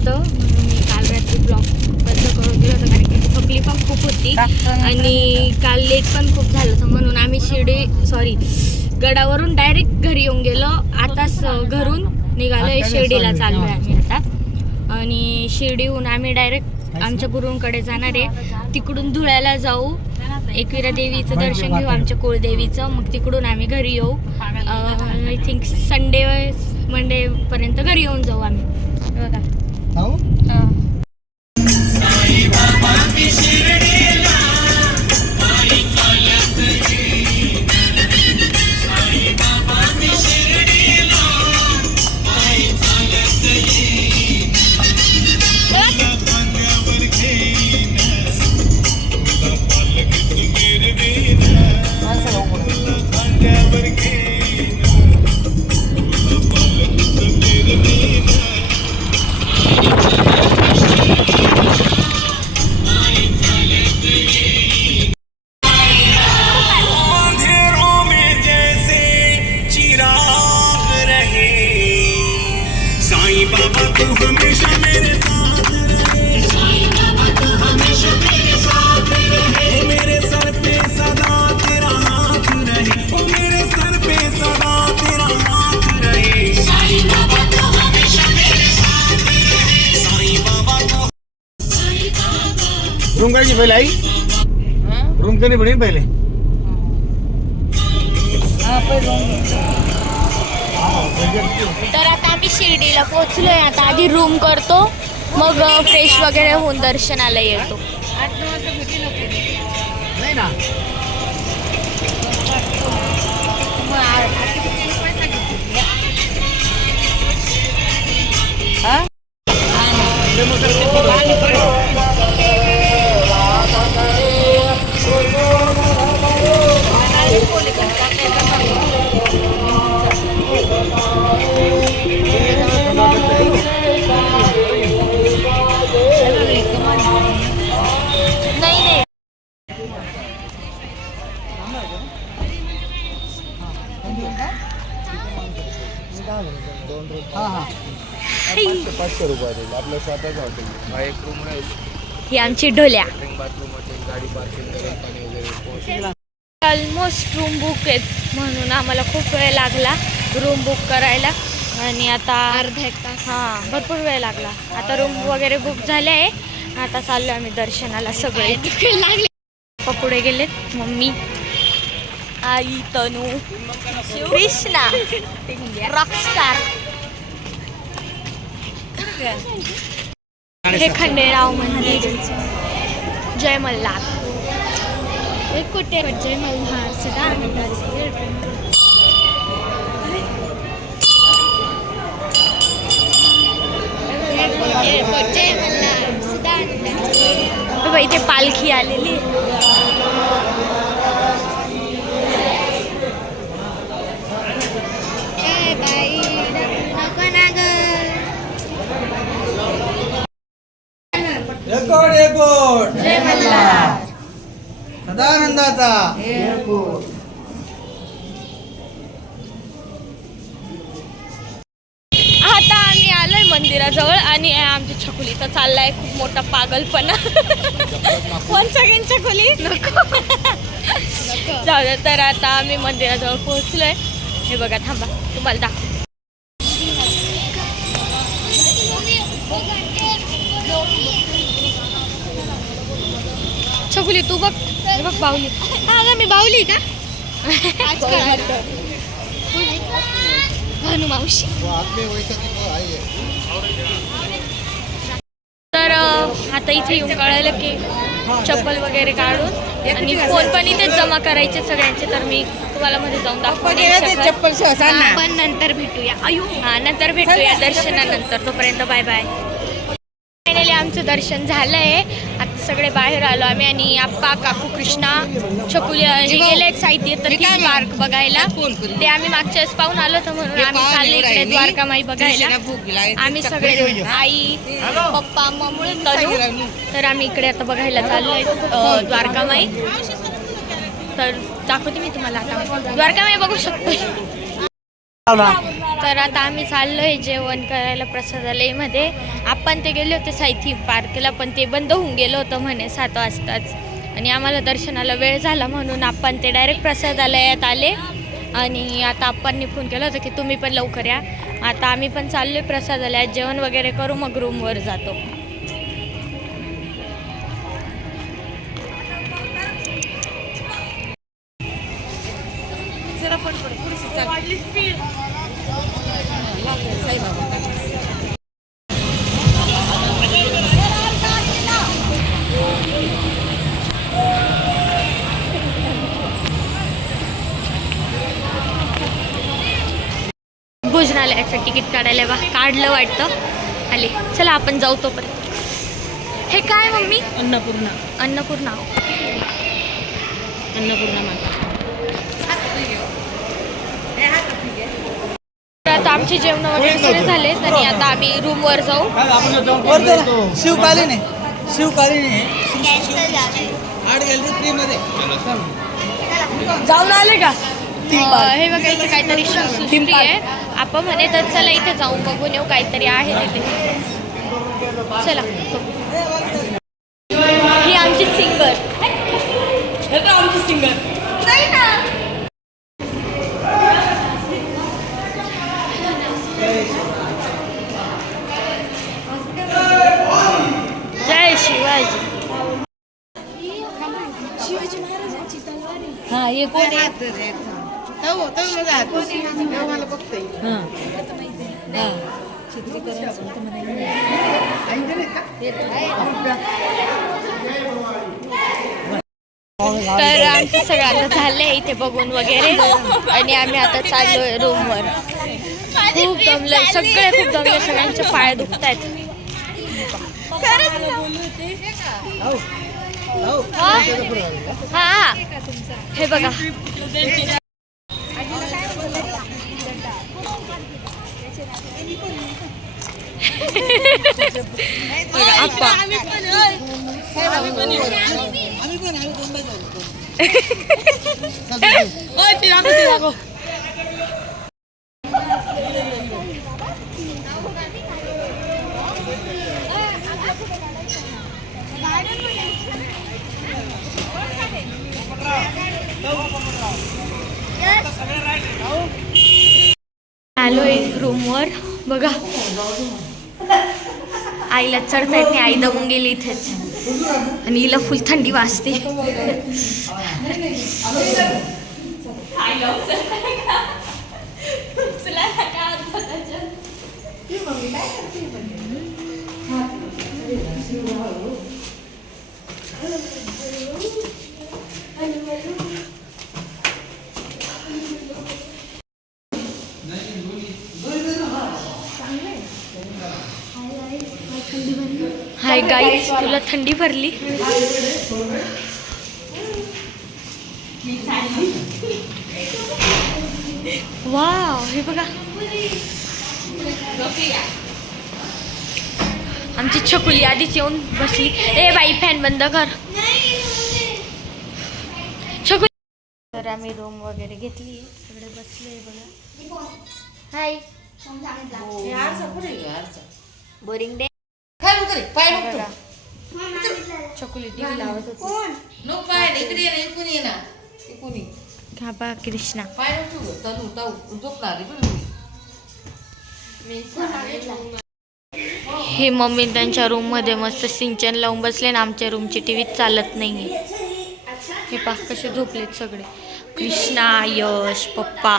होतं म्हणून मी काल रात्री ब्लॉग बंद करून दिलं होतं, कारण की थकली पण खूप होती आणि काल लेट पण खूप झालं होतं. म्हणून आम्ही गडावरून डायरेक्ट घरी येऊन गेलो. आताच घरून निघालो, शिर्डीला चाललो आहे आम्ही आता. आणि शिर्डीहून आम्ही डायरेक्ट आमच्या गुरुंकडे जाणार आहे. तिकडून धुळ्याला जाऊ, एकविरा देवीचं दर्शन घेऊ, आमच्या कुळदेवीचं. मग तिकडून आम्ही घरी येऊ. आय थिंक मंडेपर्यंत घरी येऊन जाऊ आम्ही. बघा रूम कायची पहिले आई रूम कधी बनी पहिले तर आता आम्ही शिर्डीला पोहोचलोय. आता आधी रूम करतो, मग फ्रेश वगैरे होऊन दर्शनाला येतो. नाही ना आपलं स्वतःच हॉटेल एक रूम आहे. ही आमची ढोल्या. बाथरूम असेल, गाडी पार्किंग करेल, पाणी वगैरे. ऑलमोस्ट रूम बुक आहेत म्हणून आम्हाला खूप वेळ लागला रूम बुक करायला. आणि आता अर्धा एक तास, हां भरपूर वेळ लागला. आता रूम वगैरे बुक झाले आहे. आता चाललो आम्ही दर्शनाला. सगळे लागले. पुढे गेलेत मम्मी, आई, तनू, कृष्णा, रॉकस्टार. हे खंडेराव मंदिर, जय मल्हार. हे कुठे जय मल्हार सदा जय मल्हार सदा. इथे पालखी आलेली. एकोट जय मल्हार सदानंदाचा. आता आम्ही आलोय मंदिराजवळ आणि आमची छकुली तर चाललाय खूप मोठा पागलपणा. कोण सगळ्यांची छकुली नको जाऊ दे. तर आता आम्ही मंदिराजवळ पोहोचलोय. हे बघा, थांबा तुम्हाला दाखव. छकुली तू बघ, हे बघ बाहुली. हा मी बाहुली का भानू मावशी. तर आता इथे येऊन कळालं की चप्पल वगैरे काढून आणि फोन पण इथेच जमा करायचे सगळ्यांचे. तर मी तुम्हाला मध्ये जाऊन दाखवते चप्पल पण नंतर भेटूया. हा नंतर भेटूया दर्शनानंतर. तोपर्यंत बाय बाय. फायनली आमचं दर्शन झालंय. आता सगळे बाहेर आलो आम्ही आणि आप्पा, काकू, कृष्णा, छकुली गेले साहित्य तर पार्क बघायला. ते आम्ही मागच्या वेळेस पाहून आलो तर म्हणून आम्ही चाललो इकडे द्वारकामाई बघायला. आम्ही सगळे आई, पप्पा, मम्मी, तनू. तर आम्ही इकडे आता बघायला चाललोय द्वारकामाई. तर दाखवते मी तुम्हाला. आता द्वारकामाई बघू शकतो. तर आता आम्ही चाललोय जेवण करायला प्रसादालयमध्ये. आपण ते गेले होते साई पार्कला, पण ते बंद होऊन गेलं होतं म्हणे 7 वाजताच. आणि आम्हाला दर्शनाला वेळ झाला म्हणून आपण ते डायरेक्ट प्रसादालयात आले. आणि आता आपण फोन केला होता की तुम्ही पण लवकर या. आता आम्ही पण चाललोय प्रसादालयात, जेवण वगैरे करू, मग रूमवर जातो. भोजनालयाचं तिकीट काढायला काढलं वाटतं. आले, चला आपण जाऊ तोपर्यंत. हे काय मम्मी? अन्नपूर्णा अन्नपूर्णा. माता. आता आमची जेवण वगैरे सगळे झालेत आणि आता आम्ही रूमवर जाऊ. शिवकालीन आहे, शिवकालीन आहे. 8 गॅलरी फ्री मध्ये जाऊन आले का? हे बघायचं काहीतरी फ्री आहे. आपण म्हणे तर चला इथे जाऊन बघून येऊ, काहीतरी आहे तिथे. चला. ही आमची सिंगर. हे तर आमची सिंगर. नाही ना. जय शिवाजी. हा हे कोण आहे? तर आमचं सगळं आता झालंय इथे बघून वगैरे आणि आम्ही आता चाललोय रूमवर. खूप दमलंय, सगळे खूप दमले, सगळ्यांचे पाय दुखत आहेत. हा हे बघा. आलोय रूमवर. बघा आईला चढता येत नाही, आई दमून गेली इथेच आणि हिला फुल थंडी वाजते. हाय गाईस, तुला थंडी भरली? वाव, हे बघा आमची छकुली आधीच येऊन बसली. ए बाई फॅन बंद कर. छकुली. तर आम्ही रूम वगैरे घेतली, सगळे बसले. बघा hi. Boring day. Chhakuli TV लावत होती. खाबा कृष्णा. हे मम्मी त्यांच्या रूम मध्ये मस्त सिंचन लावून बसले ना. आमच्या रूमची टीव्ही चालत नाहीये. हे पा कसे झोपलेत सगळे. कृष्णा, यश, पप्पा.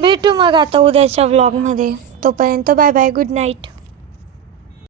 भेटू मग आता उद्याच्या व्लॉगमध्ये. तोपर्यंत बाय बाय, गुड नाईट.